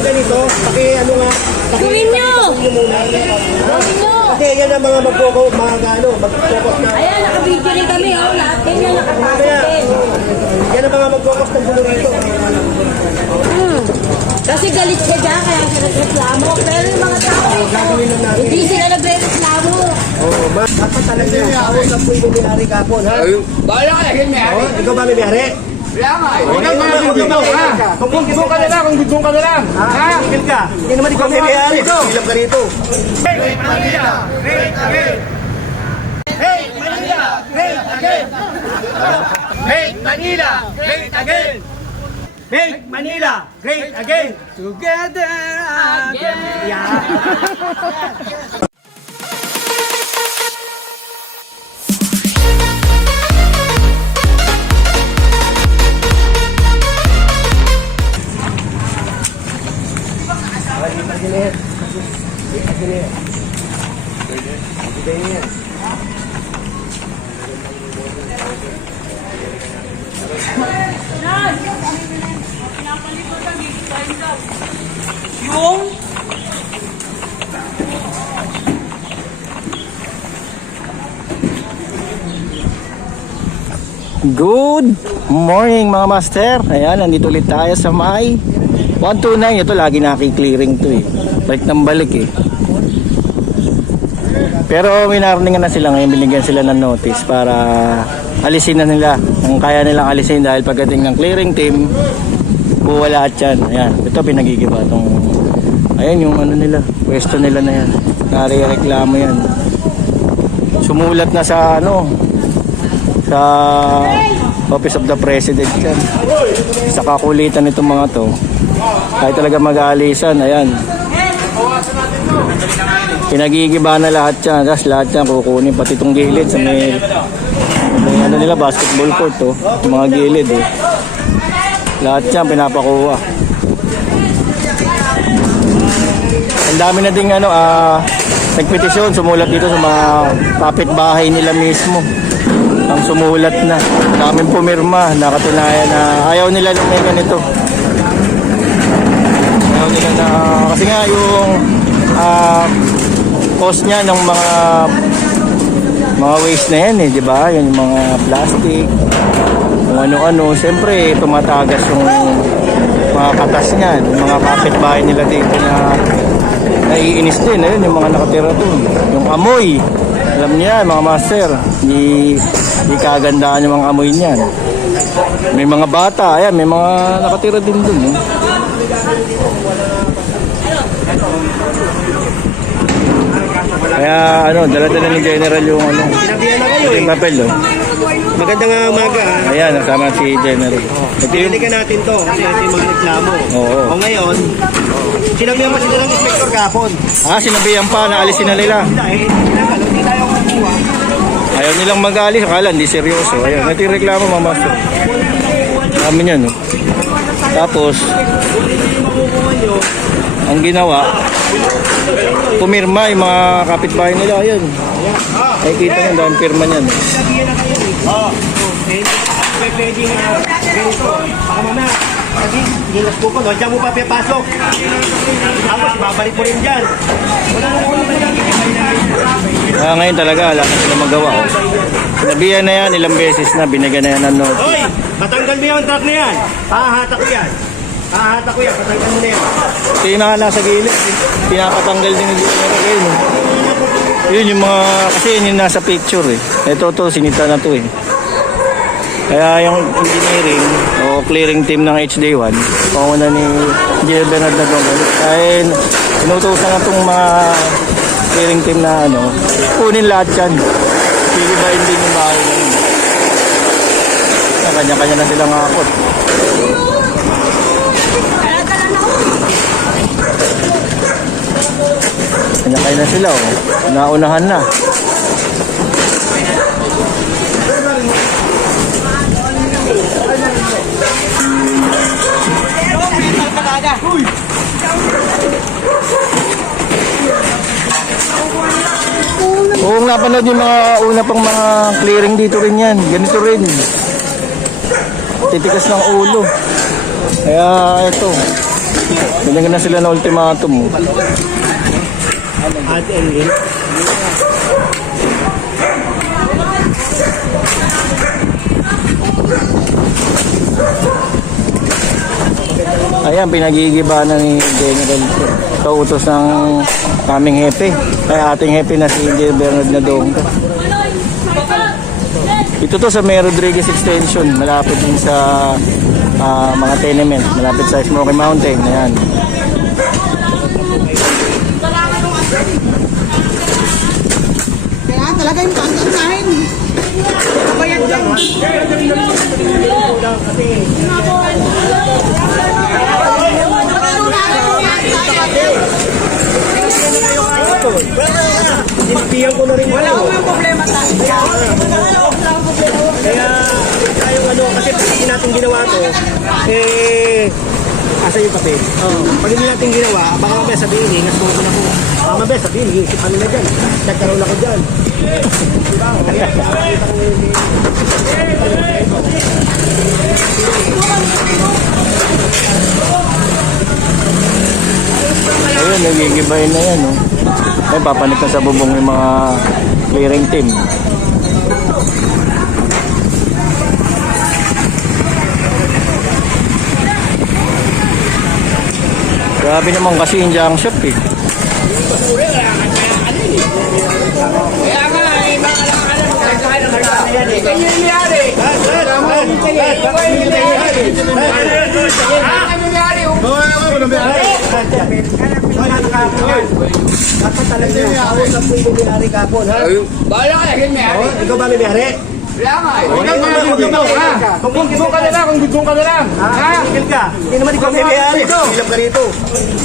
ng ganito, ano nga, Gawin nyo! muna. Gawin nyo! Kasi yan ang mga magkoko na. Ayan, nakabidyo rin kami, oh. Lahat din yan nakapasok din. Yan ang mga magkokos ng gulo rito. Kasi galit siya dyan, kaya siya nagreklamo. Pero yung mga tao ito, hindi sila nagreklamo. Oo, dapat talaga yung kausap po yung may-ari kapon, ha? Bahala ka, yung may-ari. Ikaw ba may-ari? Kaya nga eh. Huwag ka Kung gusto ka na lang, kung gusto ka na lang. ha? Tingil ka. Hindi naman ikaw may may-ari. Ilang ka rito. Hey, Manila! Great again! Hey, Manila! Great again! Hey, Manila! Great again! Make Manila great again. Together again! Good morning mga master. Ayan, nandito ulit tayo sa may 129. Ito lagi nakiklearing to eh. Balik ng balik eh. Pero minarningan na sila ngayon, binigyan sila ng notice para alisin na nila ang kaya nilang alisin dahil pagdating ng clearing team buwa lahat yan. Ayan, ito pinagigiba tong ayan yung ano nila, pwesto nila na yan. Nare-reklamo yan. Sumulat na sa ano, sa Office of the President yan. Sa kakulitan itong mga to. Kahit talaga mag-aalisan, ayan. Pinagigiba na lahat yan. Tapos lahat yan kukunin, pati itong gilid sa may ano nila, basketball court to. Yung mga gilid eh. Lahat yan pinapakuha. Ang dami na ding ano, nagpetisyon, sumulat dito sa mga kapitbahay nila mismo. Ang sumulat na, daming pumirma, nakatunayan na ayaw nila nung may ganito. Ayaw nila na, kasi nga yung cost niya ng mga waste na yan eh, di ba? Yung mga plastic, kung ano-ano, siyempre tumatagas yung mga katas niyan, yung mga kapitbahay nila dito na naiinis din, ayun, yung mga nakatira doon. Yung amoy, alam niya mga master, hindi kagandaan yung mga amoy niyan. May mga bata, ayan, may mga nakatira din doon. Eh. Kaya ano, dala-dala ni General yung ano, Sinabihan na kayo yung papel. Oh. Magandang umaga, ha? Ayan, nasama si General. Ito yung, Piligan natin to kasi ito yung mga reklamo. Oo. O ngayon, sinabihan pa sila ng inspector kapon. sinabihan pa na alisin na nila. Dahil, hindi tayo kukuha. Ayaw nilang mag-alis, akala hindi seryoso. Ayan, ito yung reklamo mga master. Kami yan, no? Tapos, ang ginawa, pumirma yung mga kapitbahay nila. Ayan. Ay, kita nyo, dahil pirma niyan. Sinabihan na kayo. Okay. Pwede nga ganito. Baka mamaya, kasi hinas ko no? Diyan mo pa pinapasok. Tapos, babalik mo rin dyan. Wala na ko naman. Kaya ngayon talaga, wala na sila magawa. Oh. Nabihan na yan, ilang beses na, binigyan na yan ng notice. Hoy! Patanggal mo yung truck na yan. Hahatak ko yan. Hahatak ko yan. Patanggal mo na yan. Ito yung nasa gilid, pinapatanggal din yung general yun. Yun yung mga, kasi yun yung nasa picture eh. Ito to, sinita na to eh. Kaya yung engineering o clearing team ng HD1, panguna ni Engineer Bernard na doon, ay inutusan na itong mga clearing team na ano, kunin lahat yan. Pilibayin din yung bahay na yun. Kanya-kanya na silang akot. Kanya-kanya na sila oh. Naunahan na. Oo, napanood yung mga una pang mga clearing dito rin yan. Ganito rin. Titikas ng ulo. Kaya ito. Binigyan na sila ng ultimatum. Oh. At Elin. Ayan, pinagigiba na ni General sa utos ng aming hepe. Ay ating hepe na si Engineer Bernard Nadonga. Ito to sa May Rodriguez Extension, malapit din sa mga tenement, malapit sa Smoky Mountain. Ayan. Kaya talaga yung pangkasahin. Bayad dyan. Sinabihan ko na rin. Wala ko yung problema tayo. Kaya yung ano, kasi pag hindi natin ginawa to, asa yung papel? Pag hindi natin ginawa, baka mamaya sabihin, nasuko na ko. Baka mamaya sabihin, iisip ano na dyan. Nagkaroon ako dyan. Ayun, nagigibayin na yan. Oh. Ay, papanik na sa bubong yung mga clearing team. Grabe naman kasi yung junk shop eh. Kaya nga, mga alam mo, nagkain ng hagdanan. Ito yung nangyari. Dapat talaga yung kausap mo yung bumiyari kapon, ha? Bahala ka, yung nangyari. Ikaw ba bumiyari? Wala nga eh. Kung gusto ka na lang, ha? Tigil ka. Hindi naman ikaw bumiyari. Ilang ka rito.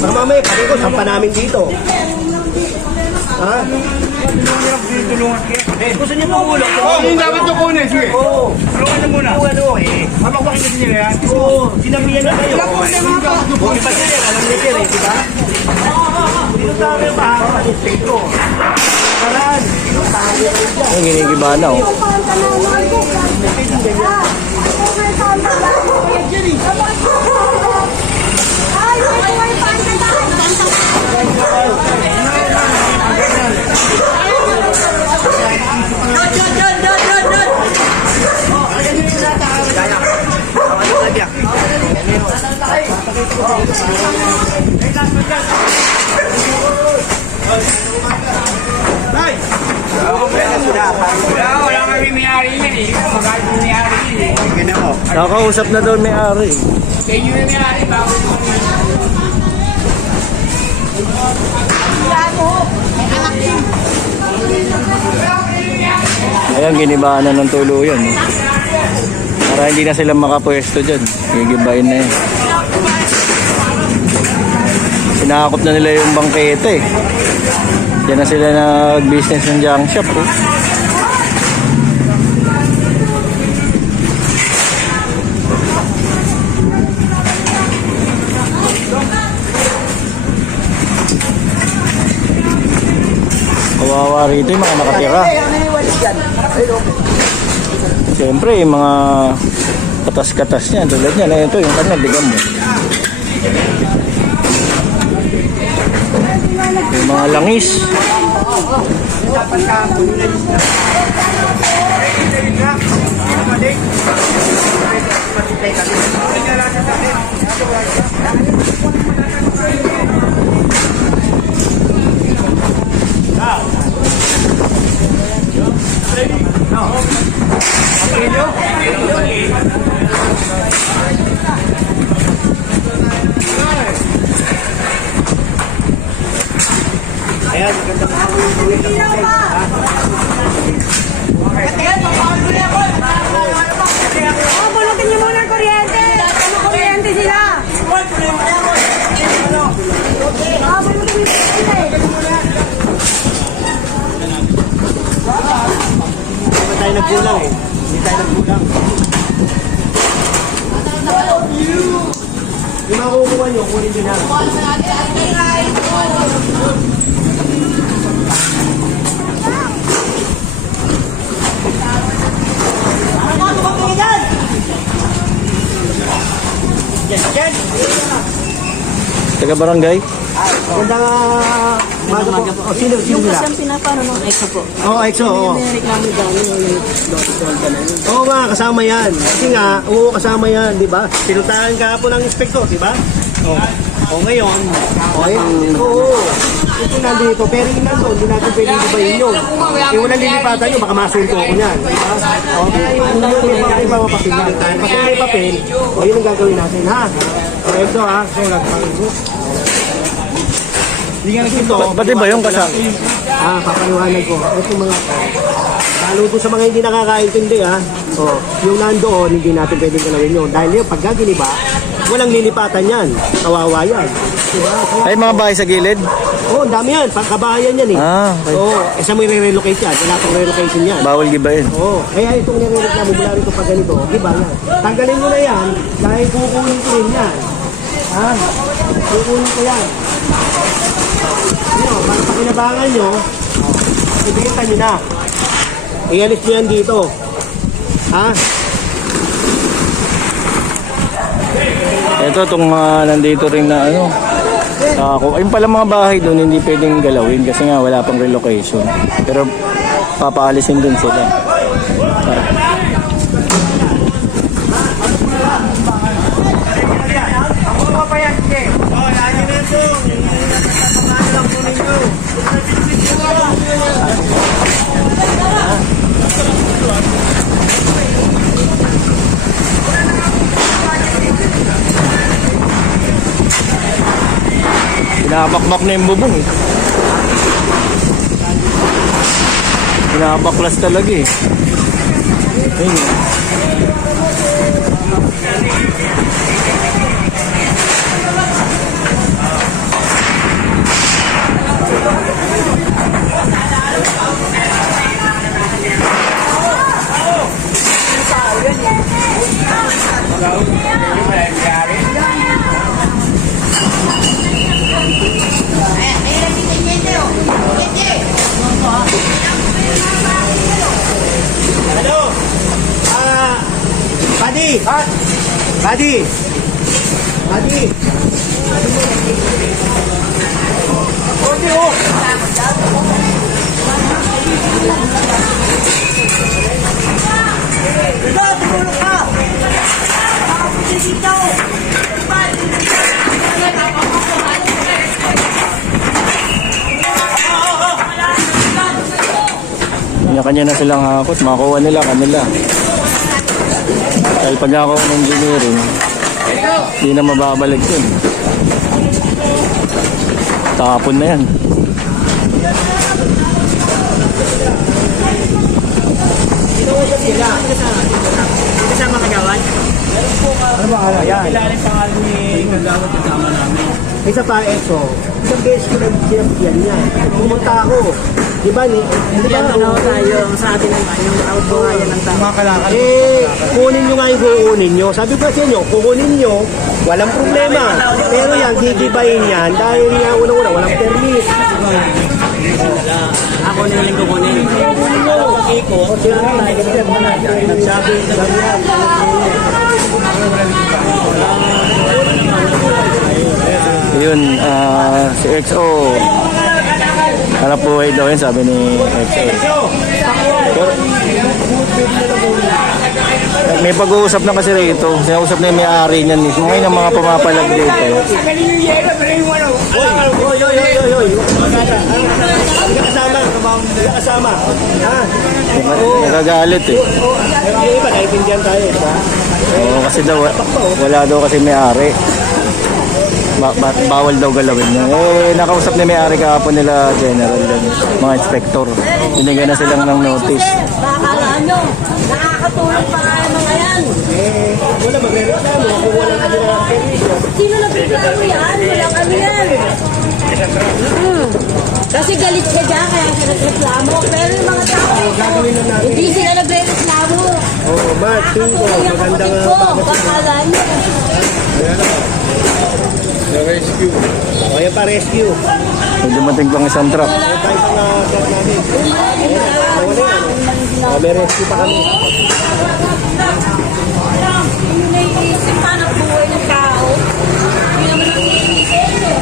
Para mamaya, pari ko, sampa namin dito. Ha? Gusto niyo tumulong? Yung dapat yung kunin, sige. Oo. Tulungan niyo muna. Ano eh. Mapapakita niyo na yan. Oo. Sinabihan na kayo. Kung iba niya yan, alam niya sir eh, di ba? Dito tayo ba? Dito. Karan. Dito tayo. Ay, ginigiba na oh. Wala kami may-ari yan eh. Magaling may-ari yan eh. Nakausap na doon may-ari. Kaya yun yung may-ari, bago yung Ayan, ginibahan na ng tuluyan. Oh. Para hindi na sila makapwesto dyan. Gigibahin na yan. Sinakop na nila yung bangkete. Diyan na sila nag-business ng junk shop. Oh. Kawawa rito yung mga nakatira. Siyempre, yung mga katas-katas niya. Tulad niya, na ito yung kanya, bigyan mo. Yung mga langis. Ayan, maganda Bulutin niyo muna ang kuryente. Ano kuryente sila? Bulutin niyo kuryente. Hindi tayo nagkulang eh. Hindi tayo nagkulang. Yung makukuha nyo, kunin nyo na. Yes, yes. Taga barangay? Magandang umaga po. Sino Yung sila? kasi ang pinapano ng EXO po. Oo, EXO. Oo. May reklamo dyan yung dolda na yun. Oo nga, kasama yan. Kasi nga, oo, kasama yan, di ba? Pinuntahan ka po ng inspektor, di ba? Oo. O ngayon, oo. Ito nandito, pero yung nandun, hindi natin pwedeng ibayin yun. Eh, walang lilipatan yun, baka masunto ako yan. Di ba? Okay, may papapapil yan. Kasi may papel, o yun ang gagawin natin, ha? O, ito ha, so, nagpapagod. Ito, Pati ba yung kasama? papaliwanag ko. Ito mga, lalo doon sa mga hindi nakakaintindi ha. O, yung nandoon, hindi natin pwedeng galawin yun. Dahil yung pagkaginiba, walang lilipatan yan. Kawawa yan. Diba? Ay, mga bahay sa gilid? Oo, ang dami yan. Pagkabahayan yan eh. Okay. Oo, isa mo i-relocate yan. Wala pang relocation yan. Bawal gibain. Oo, kaya itong nire-reklamo mula rito pag ganito, iba yan. Tanggalin mo na yan, dahil kukunin ko rin yan. Ha? Kukunin ko yan. Ano, para pakinabangan nyo, ibigatan nyo na. Ialis nyo yan dito. Ha? Ito, itong mga nandito rin na ano. Ayun pala mga bahay doon, hindi pwedeng galawin kasi nga wala pang relocation. Pero papaalisin din sila. Pinapakbak na yung bubong eh. Pinapaklas talaga eh. Ayun. Ano? Buddy! Buddy! Buddy! Konti oh! Kanya-kanya na silang hakot. Makuha nila kanila. Dahil pag ako ng engineering, hindi na mababalik yun. Tapon na yan. Kasama kagawan? Ano ba kala? Yan. Ilalim pangalan ni Kagawad kasama namin. Isa pa, EXO. Isang beses ko nag-yan niya. Pumunta ako. Di ba ni? Di ba? tayo sa atin naman yung outbuhayan ng tama. Kunin nyo nga yung kukunin nyo. Sabi ko sa inyo, kukunin nyo, walang problema. Pero yan, gigibayin yan dahil nga unang-una, walang permit. Ako na yung kukunin. Pag-ikot, nagsabi, ganyan. Yun, si XO. Hanap buhay daw yun, sabi ni XO. Pero, may pag-uusap na kasi rito. Sinausap na yung may-ari niyan mismo. Ngayon ang mga pumapalag dito. Oy. Hindi kasama. Hindi kasama. Ha? Nagagalit eh. Yung iba, naiintindihan tayo. Diba? Oo, kasi daw, wala daw kasi may-ari. Bawal daw galawin niya. Nakausap ni may-ari kahapon nila general din, mga inspector. Binigyan na silang ng notice. Bakalaan nyo, nakakatulong pa nga yung mga yan. Wala magre-reklamo. Kung walang kasi na permit. Sino nagreklamo yan? Walang ano yan. Kasi galit ka dyan, kaya siya nagreklamo. Pero yung mga tao, Gagawin lang natin. hindi sila nagreklamo. Oo, Mark, tingin ko. Kaya Magandang kapatid ko, bakalaan nyo. rescue. O, yan pa rescue. May dumating pang isang truck. Yan pa isang truck namin. Wala yan. O, may rescue pa kami. Yung naiisip pa ng buhay ng tao, hindi naman ang naiisip.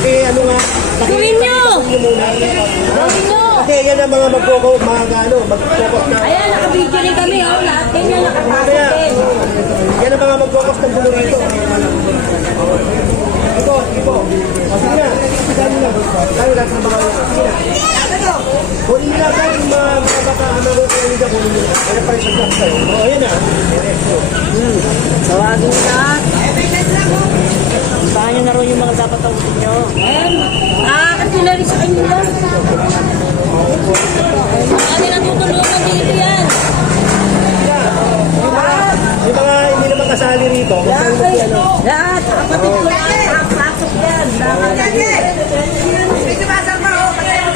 ano nga. Gawin nyo! Muna. Gawin nyo! Kasi yan ang mga mag-focus na. Ayan, nakabidyo rin kami, oh. Lahat ganyan nakapasok Kaya, din. yan ang mga mag-focus ng bulo rito. Ito. Sige na. Dali na. Dali lang sa mga kunin nila tayo yung mga baka ano ko kunin nila. Ano pa rin sa class tayo. O, ayan na. Tawagin nyo lahat. Saan nyo na rin yung mga dapat tawagin nyo? Ayan. Kasi na rin sa kanyo lang. Marami natutulungan dito yan. Yung mga hindi naman kasali rito. Lahat, kapatid ko lahat, pasok yan.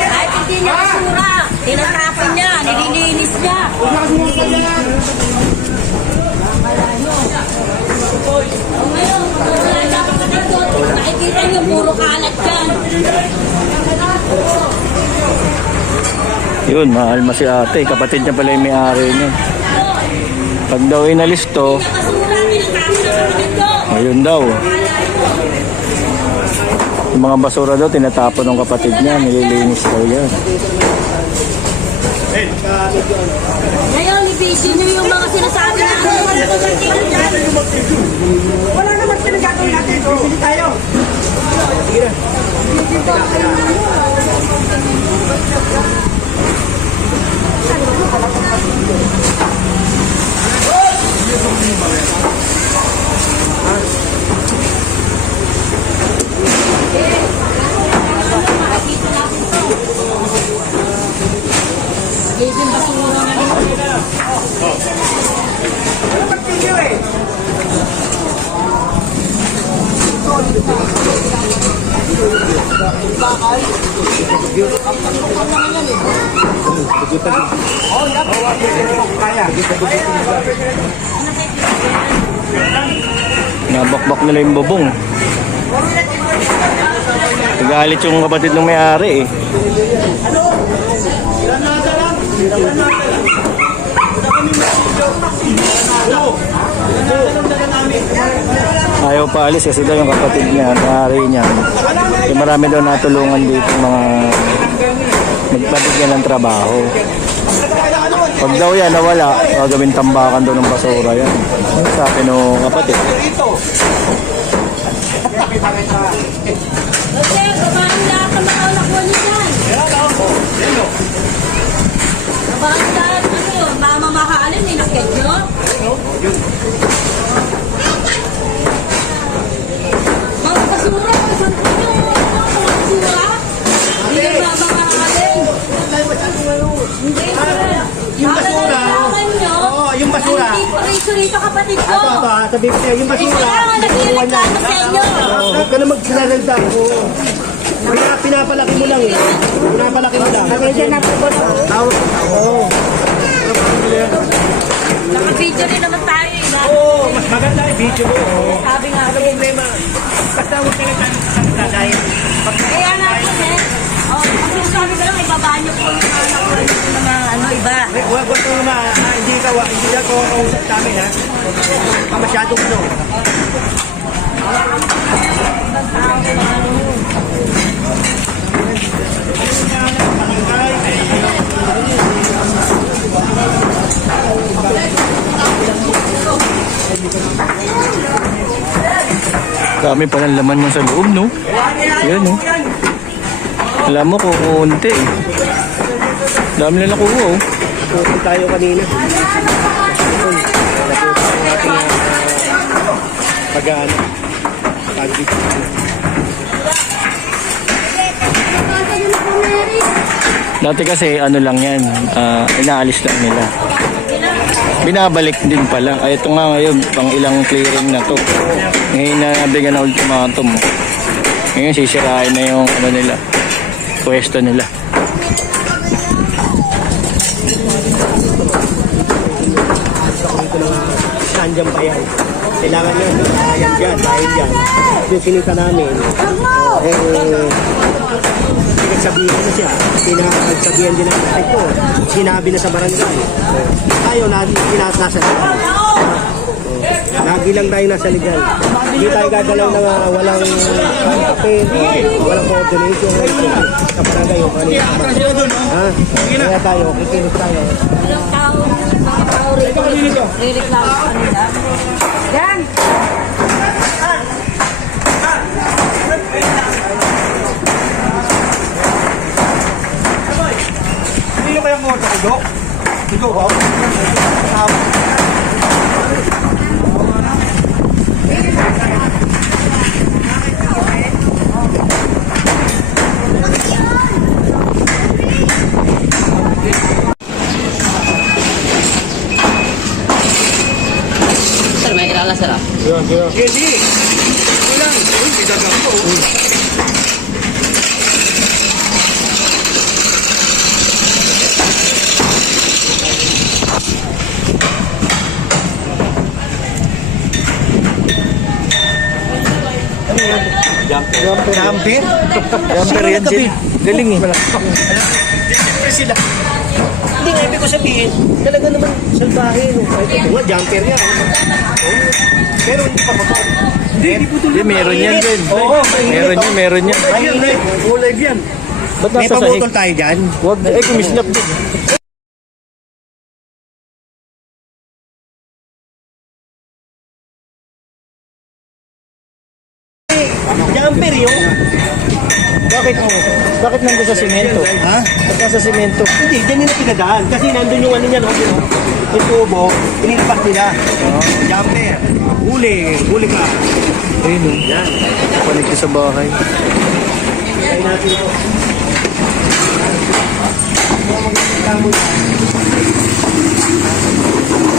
Kahit hindi niya kasura, tinatapon niya, nililinis niya. O ngayon, kung wala na kapatid ko, nakikita niyo, puro kalat yan. Yun, maalma si ate. Kapatid niya pala yung may-ari niya. Pag daw inalis to, Kasura, tinatapon ng kapatid ko. ayun daw. Yung mga basura daw, tinatapon ng kapatid niya. Nililinis daw yan. Ngayon, ibisi niyo yung mga sinasabi natin. Wala naman pinagagawin natin. Hindi tayo. Giging basura na rin. Nabakbak nila yung bubong. Nagalit yung kapatid ng may-ari eh. Ayaw pa alis kasi daw yung kapatid niya, may-ari niya. Yung marami daw natulungan dito mga magpabigyan ng trabaho. Pag daw yan nawala, gagawin tambakan daw ng basura yan. Ang sabi ng kapatid. Kasi, gabahan lahat ng mga anak ko niyo yan. Gabahan lahat ano, baka mamahalin, nilukit nyo. Mga basura, saan po nyo? Mga basura? Hindi ba mamahalin? Hindi ba? Yung basura. Yung basura. Hindi pa rin rito kapatid ko. Ito, sabi ko sa'yo, yung Ito basura. lang, nagkireklamo sa inyo. Huwag ka na magsasalita. Pinapalaki mo lang eh. Pinapalaki mo lang. Kaya dyan ako. Oo. Naka-video rin naman tayo eh. Oo, mas maganda yung video mo. Sabi nga. Ano problema? Basta huwag ka nagsasalita dahil Kaya nga po, eh. Oh, kung sabi ko lang, ibabaan niyo po yung anak ko ng mga ano, iba. huwag ka hindi ka kausap sa amin ha. Masyadong ano. Dami pa ng laman yung sa loob, no? Yan, no? Alam mo, kukunti eh. Dami na nakuha, oh. Pupunta tayo kanina. Pag-ano. Dati kasi, ano lang yan, inaalis lang nila. Binabalik din pala. Ay, ito nga ngayon, pang ilang clearing na to. Ngayon na nabigyan na ultimatum. Ngayon, sisirain na yung ano nila, pwesto nila. Nandiyan pa yan. Kailangan yan. Ayan dyan, dahil dyan. Yung sinita namin, pinagsabihan na siya. Pinagsabihan din ang kapit ko. Sinabi na sa barangay. Ayaw na, nasa Lagi lang tayo nasa legal. Hindi tayo gagalaw na walang papel, walang coordination. Sa barangay o kanina. Ha? Kaya tayo, kikilos tayo. Walang tao, mga tao rito. Re-reklamo sa kanila. Yan! Hindi kaya mo ito, Dok? Ito ba? Sir, may kilala sir ah. Hindi. Wala. Hindi dagang ko. Jumper? Jumper yan, Jin. Galing eh. Siyempre sila. Hindi nga, ibig ko sabihin, talaga naman salbahe. No? Ito nga, jumper yan. Pero hindi pa pa. Hindi, meron yan din. Oo, Meron yan. Mainit. Kulay yan. Ba't May nasa sahig? pamutol tayo dyan. Huwag na. Eh, kumislap din. Jumper yun. Bakit? Bakit nandun sa simento? Ha? Ba't nasa simento? Hindi, dyan nila pinadaan. Kasi nandun yung ano niya, no? Yung tubo, inilipat nila. Jumper. Huli ka. Ayun o. Yan. Panig ko sa bahay. Kaya natin ito.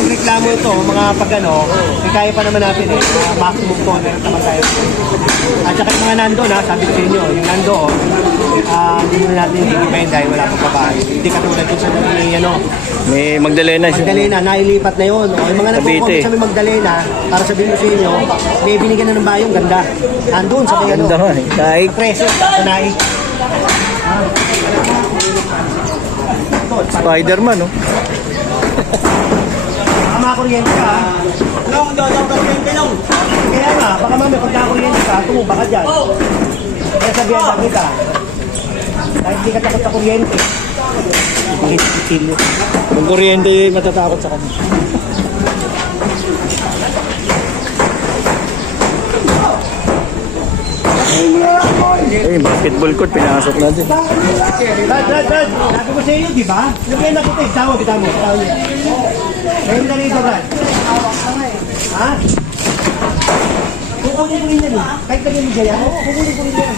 Reklamo ito, mga pagano, kaya pa naman natin eh, maximum tolerance naman tayo. At saka yung mga nandun ha, sabi ko sa inyo, yung nandun, hindi mo na natin i-depend dahil wala pang babae. Hindi katulad yung sa ano, May Magdalena siya. Magdalena, nailipat na yun. O, yung mga Cavite. nagpo-comment sa may Magdalena, para sabihin ko sa inyo, may binigyan na ng bayong ganda. Nandun sa may ano, Ganda nga eh. Kahit preso, sa naik. Spider-Man, no? Baka makakuryente ka, ha? Kuryente lang. Kaya nga, baka mamaya pagkakuryente ka, tumumba ka dyan. Kaya sabihan lang kita, kahit di ka takot sa kuryente, itil. Kung kuryente, matatakot sa kanya. Eh, basketball court, pinasok na din. Brad, sabi ko sa iyo, di ba? Lagyan na kita, tama mo. Ngayon na rin ito, Brad. Ha? Kukunin ko rin yan, eh. Kahit lagyan mo dyan, kukunin ko rin yan.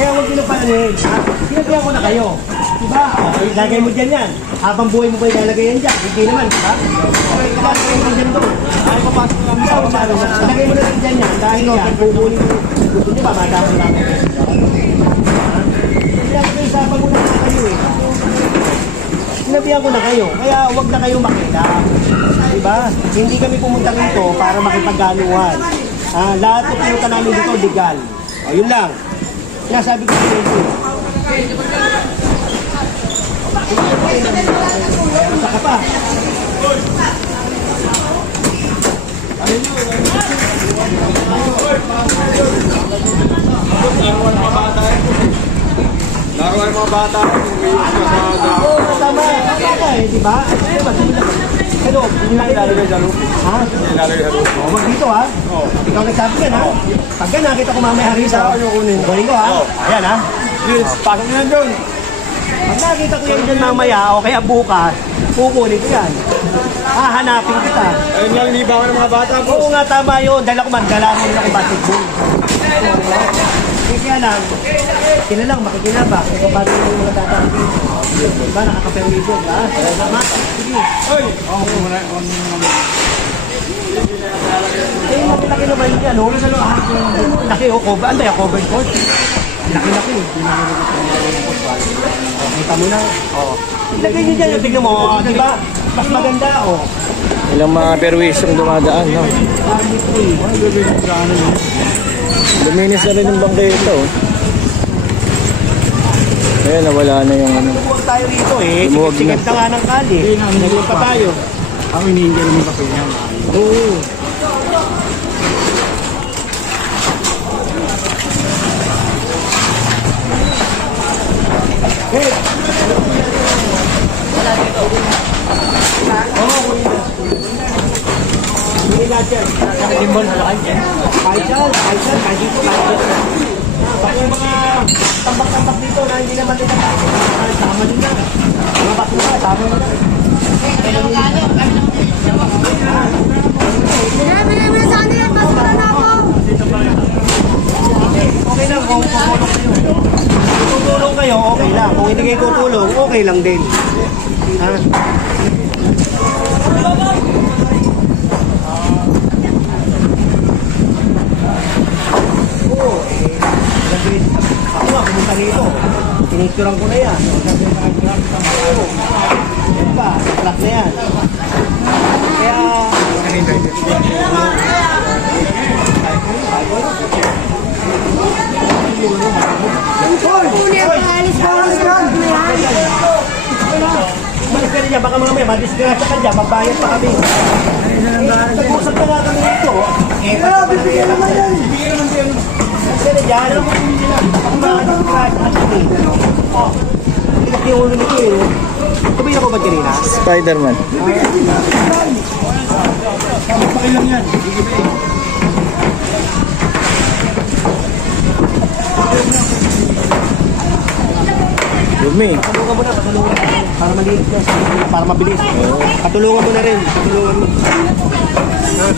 Kaya huwag nyo palanin, ha? Sinabihan ko na kayo. Diba? Lagay mo dyan yan. Habang buhay mo ba ilalagay yan dyan? Hindi naman, diba? Ilalagay mo dyan doon. Ay, papasok lang sa lagay mo na lang dyan yan. Dahil yan, kukunin ko. Di ba, madami namin. Pinag-uusapan ko na kayo eh. Sinabihan ko na kayo, kaya huwag na kayo makita. Diba? Hindi kami pumunta rito para makipagganuhan. Lahat ng pumunta namin dito, legal. O, yun lang. Sinasabi ko sa inyo. Saka pa. Laruan mga bata. Oo, tama. Tama ka eh, di ba? Hello, nilalagay sa loob. Ha? Nilalagay sa loob. O, wag dito ha. Ikaw nagsabi yan ha. Pagka nakita ko mamaya harisa, kunin ko ha. Ayan ha. Pasok na doon. Pag nakita ko yan dyan mamaya, o kaya bukas, kukunin ko yan. Hahanapin kita. Ayun lang, libangan ng mga bata po. Oo nga, tama yun. Dahil ako magdala mo na kay basketball. Kaya lang, sila lang makikinabak. Ito ba rin yung mga tatang dito? Diba, nakakapermiso, ha? Tama? Sige. Oy! Oo, muna. Eh, laki naman yan, no? Laki, oh, cover. Ano yan, covered court? Laki-laki. Kita mo na. Oh. Ilagay nyo dyan, tignan mo, di ba? Mas maganda, oh. Ilang mga perwisyong dumadaan, no? Luminis na rin yung bangketa, oh. Ayan, nawala na yung ano. Huwag tayo rito, eh. Lumuwag na. Sigit na nga ng kali. Naglupa tayo. Ang iniindihan ng papel niya. Oo. Hey! Hindi lahat yan. Simbol na lang yan. Kahit dyan, kahit dito, kahit dito. Pag yung mga tambak-tambak dito na hindi naman nila tama nila. Mga bakla, tama nila. Bili sa ano yan, basura na ako. Okay lang kung tutulong kayo, okay lang. Kung hindi kayo tutulong, okay lang din. Ha? Oo, ako nga, pumunta rito. Tinicturean ko na yan. Oo. Yan pa, flat na yan. Kaya, Una, paalis ko ang stock na yan. balik ka na dyan, baka mamaya, madisgrasya ka dyan, magbayad pa kami. Nag-usap na nga kami dito. Bibigyan naman yan. Kasi na dyan, baka madisgrasya ka kami. Inak yung ulo nito eh. Tumayin ako ba kanina? Spider-Man. Pakilang yan. Lumi. Patulungan mo na, patulungan mo. Para maliit na, para mabilis. Patulungan mo na rin. Patulungan mo. Ha?